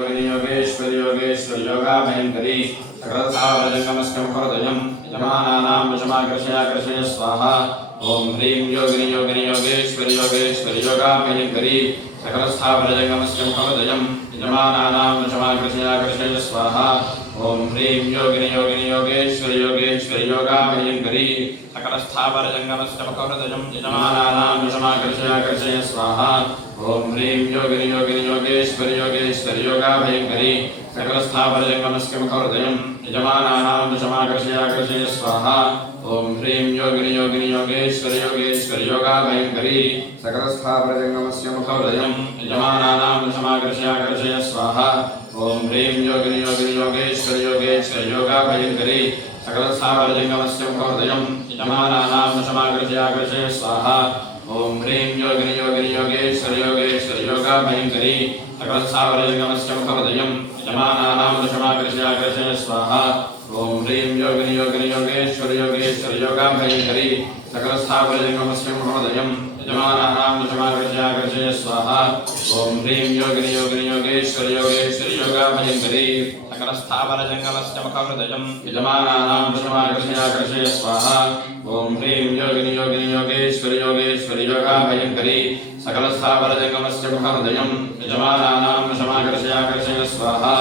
योगेश्वरी योगेश्वरी योगा भयंकरी सकलस्थावरजंगमस्कं हृदयं यजमानानां वशमाकर्षयाकर्षय स्वाहा। ओम ह्रीं योगिनी योगिनी योगेश्वरी योगेश्वरी योगा भयंकरी सकलस्थावरजंगमस्कं हृदयं यजमानानां वशमाकर्षयाकर्षय स्वाहा। ओम ह्रीं योगिनी योगिनी योगेश्वरी योगेश्वरी योगा भयंकरी सकलस्थावरजंगमस्कं हृदयं यजमानानां वशमाकर्षयाकर्षय स्वाहा। ओम ह्रीं योगिनी योगिनी योगेश्वरी योगेश्वरी योगा भयंकरी सकलस्थावरजंगमस्कं हृदयं यजमानानां वशमाकर्षयाकर्षय स्वाहा। ओम ह्रीं योगिनी योगिनी योगेश्वरी योगेश्वरी योगा भयंकरी सकलस्थावरजंगमस्कं हृदयं यजमानानां वशमाकर्षयाकर्षय स्वाहा। ओम ह्रीं योगिनी योगिनी योगेश्वरी योगेश्वरी योगा भयंकरी सकलस्थावरजंगमस्कं हृदयं यजमानानां वशमाकर्षयाकर्षय स्वाहा। ओम ह्रीं योगिनी योगिनी योगेश्वरी योगेश्वरी योगा भयंकरी सकलस्थावरजंगमस्कं हृदयं यजमानानां वशमाकर्षयाकर्षय स्वाहा। ओम ह्रीं योगिनी योगिनी योगेश्वरी योगेश्वरी योगा भयंकरी सकलस्थावरजंगमस्कं हृदयं यजमानानां वशमाकर्षयाकर्षय स्वाहा। ओम ह्रीं योगिनी योगिनी योगेश्वरी योगेश्वरी योगा भयंकरी सकलस्थावरजंगमस्कं हृदयं यजमानानां वशमाकर्षयाकर्षय स्वाहा। ओम ह्रीं योगिनी योगिनी योगेश्वरी योगेश्वरी योगा भयंकरी सकलस्थावरजंगमस्कं हृदयं यजमानानां वशमाकर्षयाकर्षय स्वाहा।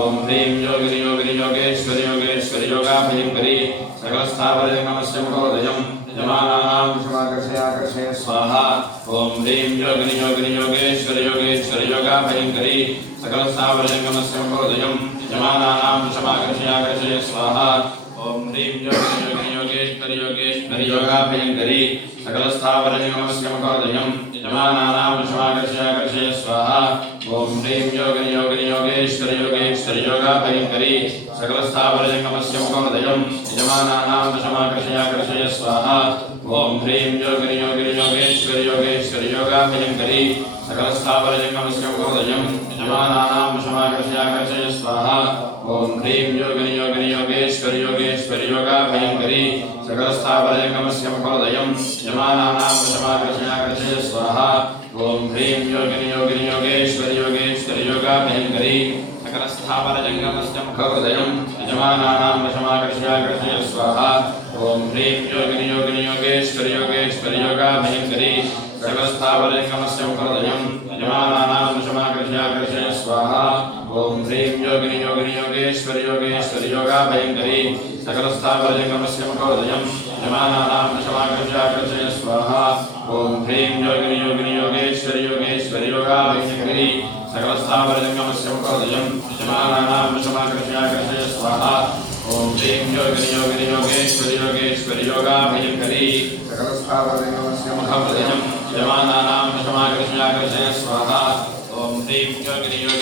ओम ह्रीं योगिनी योगिनी योगेश्वरी योगेश्वरी योगा भयंकरी सकलस्थावरजंगमस्कं हृदयं यजमानानां वशमाकर्षयाकर्षय स्वाहा। ओम ह्रीं योगिनी योगिनी योगेश्वरी योगेश्वरी योगा भयंकरी सकलस्थावरजंगमस्कं हृदयं यजमानानां वशमाकर्षयाकर्षय स्वाहा। ओम ह्रीं योगिनी योगिनी योगेश्वरी योगेश्वरी योगा भयंकरी सकलस्थावरजंगमस्कं हृदयं यजमानानां वशमाकर्षयाकर्षय स्वाहा। ओम ह्रीं योगिनी योगिनी योगेश्वरी योगेश्वरी योगा भयंकरी सकलस्थावरजंगमस्कं हृदयं यजमानानां वशमाकर्षयाकर्षय स्वाहा। ओम ह्रीं योगिनी योगिनी योगेश्वरी योगेश्वरी योगा भयंकरी सकलस्थावरजंगमस्कं हृदयं यजमानानां वशमाकर्षयाकर्षय स्वाहा। ओम ह्रीं योगिनी योगिनी योगेश्वरी योगेश्वरी योगा भयंकरी सकलस्थावरजंगमस्कं हृदयं यजमानानां वशमाकर्षयाकर्षय स्वाहा। ओम ह्रीं योगिनी योगिनी योगेश्वरी योगेश्वरी योगा भयंकरी सकलस्थावरजंगमस्कं हृदयं यजमानानां वशमाकर्षयाकर्षय स्वाहा। ओम ह्रीं योगिनी योगिनी योगेश्वरी योगेश्वरी योगा भयंकरी सकलस्थावरजंगमस्कं हृदयं यजमानानां वशमाकर्षयाकर्षय स्वाहा। ओम ह्रीं योगिनी योगिनी योगेश्वरी योगेश्वरी योगा भयंकरी सकलस्थावरजंगमस्कं हृदयं यजमानानां वशमाकर्षयाकर्षय स्वाहा। ओम ह्रीं योगिनी योगिनी योगेश्वरी योगेश्वरी योगा भयंकरी सकलस्थावरजंगमस्कं हृदयं यजमानानां वशमाकर्षयाकर्षय स्वाहा। ओम ह्रीं योगिनी योगिनी योगेश्वरी योगेश्वरी योगा भयंकरी सकलस्थावरजंगमस्कं हृदयं यजमानानां वशमाकर्षयाकर्षय स्वाहा। ओम ह्रीं योगिनी योगिनी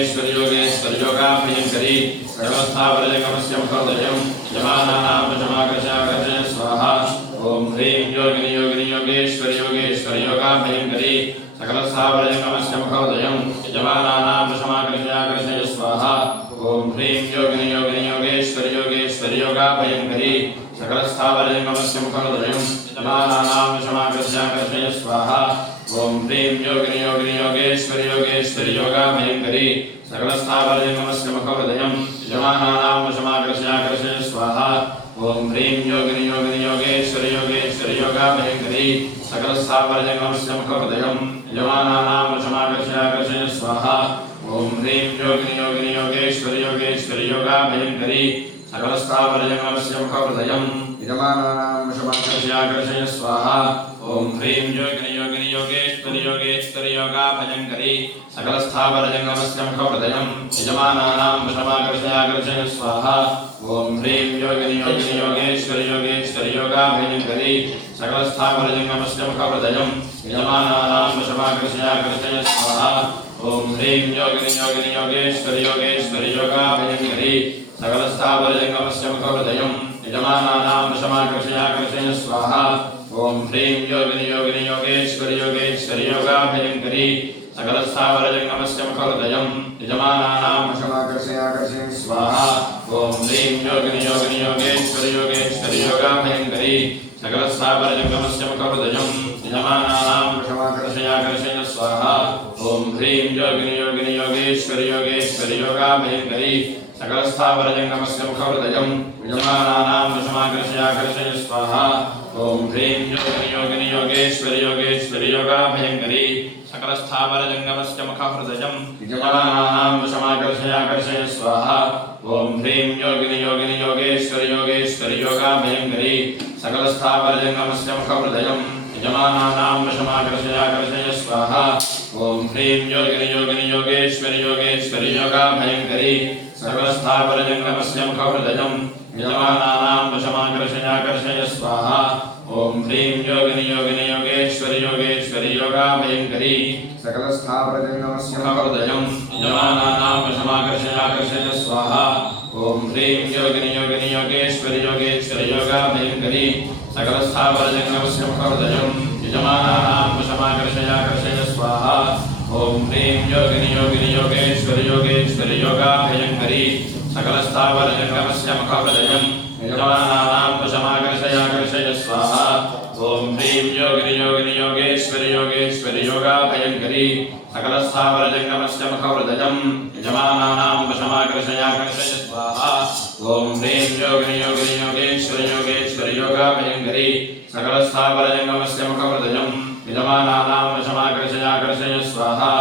योगेश्वरी योगेश्वरी योगा भयंकरी सकलस्थावरजंगमस्कं हृदयं यजमानानां वशमाकर्षयाकर्षय स्वाहा। ओम ह्रीं योगिनी योगिनी योगेश्वरी योगेश्वरी योगा भयंकरी सकलस्थावरजंगमस्कं हृदयं यजमानानां वशमाकर्षयाकर्षय स्वाहा। ओम ह्रीं योगिनी योगिनी योगेश्वरी योगेश्वरी योगा भयंकरी सकलस्थावरजंगमस्कं हृदयं यजमानानां वशमाकर्षयाकर्षय स्वाहा। ओम ह्रीं योगिनी योगिनी योगेश्वरी योगेश्वरी योगा भयंकरी सकलस्थावरजंगमस्कं हृदयं यजमानानां वशमाकर्षयाकर्षय स्वाहा। ओम ह्रीं योगिनी योगिनी योगेश्वरी योगेश्वरी योगा भयंकरी सकलस्थावरजंगमस्कं हृदयं यजमानानां वशमाकर्षयाकर्षय स्वाहा। ओम ह्रीं योगिनी योगिनी योगेश्वरी योगेश्वरी योगा भयंकरी सकलस्थावरजंगमस्कं हृदयं यजमानानां वशमाकर्षयाकर्षय स्वाहा। ओम ह्रीं योगिनी योगिनी योगेश्वरी योगेश्वरी योगा भयंकरी सकलस्थावरजंगमस्कं हृदयं यजमानानां वशमाकर्षयाकर्षय स्वाहा। ओम ह्रीं योगिनी योगिनी योगेश्वरी योगेश्वरी योगा भयंकरी सकलस्थावरजंगमस्कं हृदयं यजमानानां वशमाकर्षयाकर्षय स्वाहा। ओम ह्रीं योगिनी योगिनी योगेश्वरी योगेश्वरी योगा भयंकरी सकलस्थावरजंगमस्कं हृदयं यजमानानां वशमाकर्षयाकर्षय स्वाहा। ओम ह्रीं योगिनी योगिनी योगेश्वरी योगेश्वरी योगा भयंकरी सकलस्थावरजंगमस्कं हृदयं यजमानानां वशमाकर्षयाकर्षय स्वाहा। ओम ह्रीं योगिनी योगिनी योगेश्वरी योगेश्वरी योगा भयंकरी सकलस्थावरजंगमस्कं हृदयं यजमानानां वशमाकर्षयाकर्षय स्वाहा। ओम ह्रीं योगिनी योगिनी योगेश्वरी योगेश्वरि योगेश्वरि योगाभयङ्करी सकलस्थावरजङ्गमस्य मुखहृदयं यजमानानां वशमाकर्षयाकर्षय स्वाहा ॐ ह्रीं योगिनि योगेश्वरि योगेश्वरि योगाभयङ्करी सकलस्थावरजङ्गमस्य मुखहृदयं यजमानानां वशमाकर्षयाकर्षय स्वाहा ॐ ह्रीं योगिनि योगेश्वरि योगेश्वरि योगाभयङ्करी सकलस्थावरजङ्गमस्य मुखहृदयं यजमानानां वशमाकर्षयाकर्षय स्वाहा ॐ ह्रीं योगिनि योगेश्वरि योगेश्वरि योगाभयङ्करी सकलस्थावरजङ्गमस्य मुखहृदयं यजमानानां वशमाकर्षयाकर्षय स्वाहा ॐ ह्रीं योगिनि योगेश्वरि योगेश्वरि योगाभयङ्करी सकलस्थावरजङ्गमस्य मुखहृदयं यजमानानां वशमाकर्षयाकर्षय स्वाहा ॐ ह्रीं योगिनि योगेश्वरि योगेश्वरि योगाभयङ्करी सकलस्थावरजङ्गमस्य मुखहृदयं यजमानानां वशमाकर्षयाकर्षय स्वाहा ॐ ह्रीं योगिनि योगेश्वरि योगेश्वरि योगाभयङ्करी सकलस्थावरजङ्गमस्य मुखहृदयं यजमानानां वशमाकर्षयाकर्षय स्वाहा ॐ ह्रीं योगिनि योगेश्वरि योगेश्वरि योगाभयङ्करी सकलस्थावरजङ्गमस्य मुखहृदयं यजमानानां वशमाकर्षयाकर्षय स्वाहा ॐ ह्रीं योगिनि योगेश्वरि योगेश्वरि योगाभयङ्करी सकलस्थावरजङ्गमस्य मुखहृदयं यजमानानां वशमाकर्षयाकर्षय स्वाहा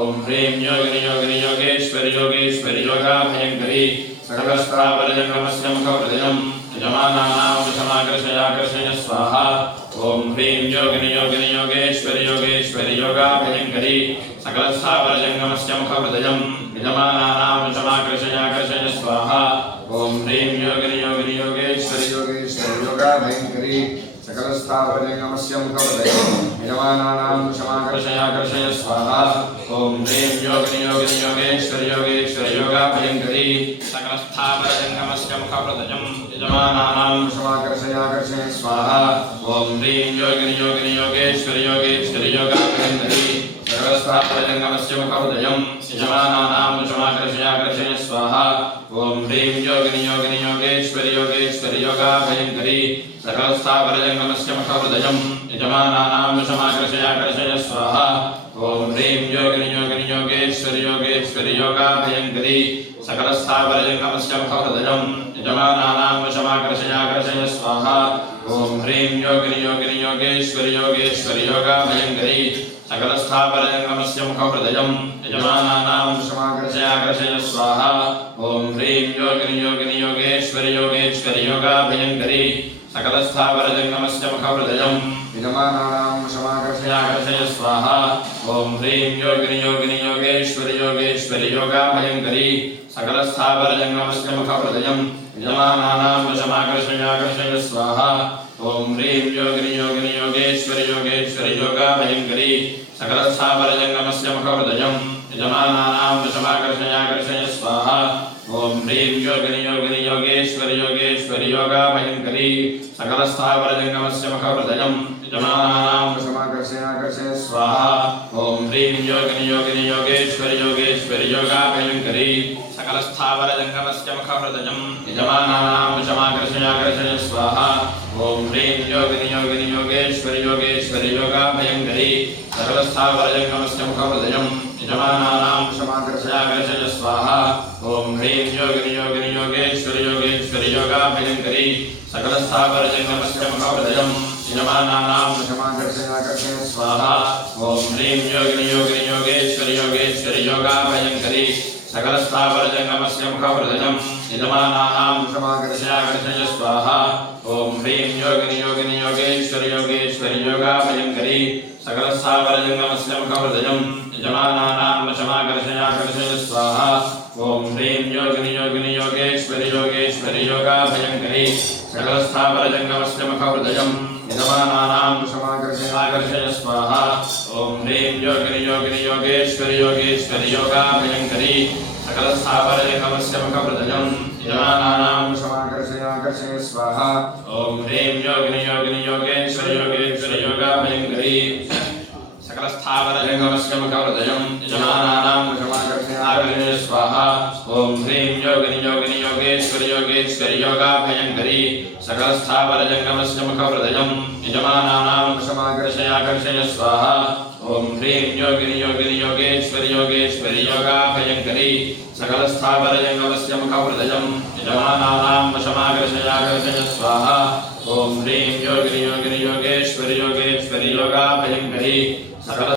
ॐ ह्रीं योगिनि योगेश्वरि योगेश्वरि योगाभयङ्करी सकलस्थावरजङ्गमस्य मुखहृदयं यजमानानां वशमाकर्षयाकर्षय स्वाहा ॐ ह्रीं योगिनि योगेश्वरि योगेश्वरि योगाभयङ्करी सकलस्थावरजङ्गमस्य मुखहृदयं यजमानानां वशमाकर्षयाकर्षय स्वाहा ॐ ह्रीं योगिनि योगेश्वरि योगेश्वरि योगाभयङ्करी सकलस्थावरजङ्गमस्य मुखहृदयं यजमानानां वशमाकर्षयाकर्षय स्वाहा ॐ ह्रीं योगिनि योगेश्वरि योगेश्वरि योगाभयङ्करी सकलस्थावरजङ्गमस्य मुखहृदयं यजमानानां वशमाकर्षयाकर्षय स्वाहा ॐ ह्रीं योगिनि योगेश्वरि योगेश्वरि योगाभयङ्करी सकलस्थावरजङ्गमस्य मुखहृदयं यजमानानां वशमाकर्षयाकर्षय स्वाहा ॐ ह्रीं योगिनि योगेश्वरि योगेश्वरि योगाभयङ्करी सकलस्थावरजङ्गमस्य मुखहृदयं यजमानानां वशमाकर्षयाकर्षय स्वाहा ॐ ह्रीं योगिनि योगेश्वरि योगेश्वरि योगाभयङ्करी सकलस्थावरजङ्गमस्य मुखहृदयं यजमानानां वशमाकर्षयाकर्षय स्वाहा ॐ ह्रीं योगिनि योगेश्वरि योगेश्वरि योगाभयङ्करी सकलस्थावरजङ्गमस्य मुखहृदयं यजमानानां वशमाकर्षयाकर्षय स्वाहा ॐ ह्रीं योगिनि योगेश्वरि योगेश्वरि योगाभयङ्करी सकलस्थावरजङ्गमस्य मुखहृदयं यजमानानां वशमाकर्षयाकर्षय स्वाहा ॐ ह्रीं योगिनि योगेश्वरि योगेश्वरि योगाभयङ्करी सकलस्थावरजङ्गमस्य मुखहृदयं यजमानानां वशमाकर्षयाकर्षय स्वाहा ॐ ह्रीं योगिनि योगेश्वरि योगेश्वरि योगाभयङ्करी सकलस्थावरजङ्गमस्य मुखहृदयं यजमानानां वशमाकर्षयाकर्षय स्वाहा ॐ ह्रीं योगिनि योगेश्वरि योगेश्वरि योगाभयङ्करी सकलस्थावरजङ्गमस्य मुखहृदयं यजमानानां वशमाकर्षयाकर्षय स्वाहा ॐ ह्रीं योगिनि योगेश्वरि योगेश्वरि योगाभयङ्करी सकलस्थावरजङ्गमस्य मुखहृदयं यजमानानां वशमाकर्षयाकर्षय स्वाहा ॐ ह्रीं योगिनि योगेश्वरि योगेश्वरि योगाभयङ्करी सकलस्थावरजङ्गमस्य मुखहृदयं यजमानानां वशमाकर्षयाकर्षय स्वाहा ॐ ह्रीं योगिनि योगेश्वरि योगेश्वरि योगाभयङ्करी सकलस्थावरजङ्गमस्य मुखहृदयं यजमानानां वशमाकर्षयाकर्षय स्वाहा ॐ ह्रीं योगिनि योगेश्वरि योगेश्वरि योगाभयङ्करी सकलस्थावरजङ्गमस्य मुखहृदयं यजमानानां वशमाकर्षयाकर्षय स्वाहा ॐ ह्रीं योगिनि योगेश्वरि योगेश्वरि योगाभयङ्करी सकलस्थावरजङ्गमस्य मुखहृदयं यजमानानां वशमाकर्षयाकर्षय स्वाहा ॐ ह्रीं योगिनि योगेश्वरि योगेश्वरि योगाभयङ्करी सकलस्थावरजङ्गमस्य मुखहृदयं यजमानानां वशमाकर्षयाकर्षय स्वाहा ॐ ह्रीं योगिनि योगेश्वरि योगेश्वरि योगाभयङ्करी सकलस्थावरजङ्गमस्य मुखहृदयं यजमानानां वशमाकर्षयाकर्षय स्वाहा ॐ ह्रीं योगिनि योगेश्वरि योगेश्वरि योगाभयङ्करी सकलस्थावरजङ्गमस्य मुखहृदयं यजमानानां वशमाकर्षयाकर्षय स्वाहा ॐ ह्रीं योगिनि योगेश्वरि योगेश्वरि योगाभयङ्करी सकलस्थावरजङ्गमस्य मुखहृदयं यजमानानां वशमाकर्षयाकर्षय स्वाहा ओम ह्रीं योगिनी योगिनी योगेश्वरी योगेश्वरी योगाभयंकरी सकलस्थावरजंगमस्य मुखहृदयं यजमानानां वशमाकर्षयाकर्षय स्वाहा ओम ह्रीं योगिनी योगिनी योगेश्वरी योगेश्वरी योगाभयंकरी सकल